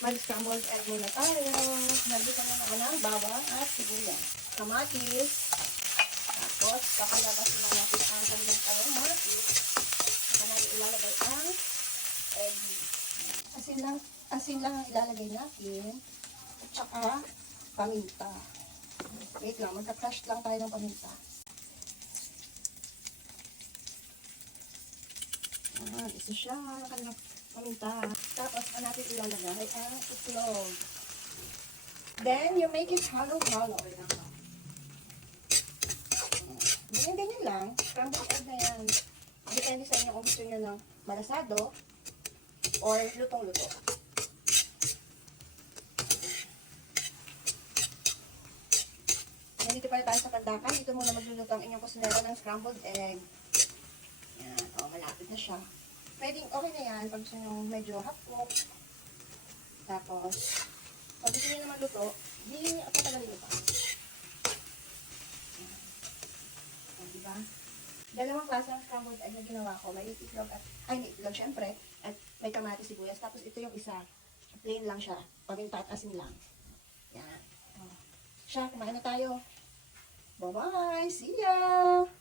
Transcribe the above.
Mag-scrambled egg muna tayo. Nagisa muna ako ng bawang at sibuyas. Kamatis. Tapos, papalabas naman natin ang gandang aromatis. Saka natin ilalagay ang egg. Asin lang ang ilalagay natin. At saka, paminta. Wait lang, magka-crush lang tayo ng paminta. Isa siya, kanilang paminta. Tapos, natin ilalagay ang itlog. Then, you make it hollow-hollow. Ganyan-ganyan lang. Scrambled egg na yan. Depende sa inyo kung gusto nyo ng malasado or lutong-luto. Nandito pala tayo sa pandakan. Dito muna magluluto ang inyong kusinero ng scrambled egg. Yan. O, malapit na siya. Pwedeng okay na yan pag gusto nyo medyo half-cook. Tapos, pag gusto nyo naman luto, di patagalin nyo pa. O, diba? Dalawang klase ng scrambled egg na ginawa ko. May itlog at, may itlog syempre. At may kamatis, sibuyas. Tapos ito yung isa. Plain lang siya. Paminta at asin lang. Yan. O. Siya, kumain na tayo. Bye-bye! See ya!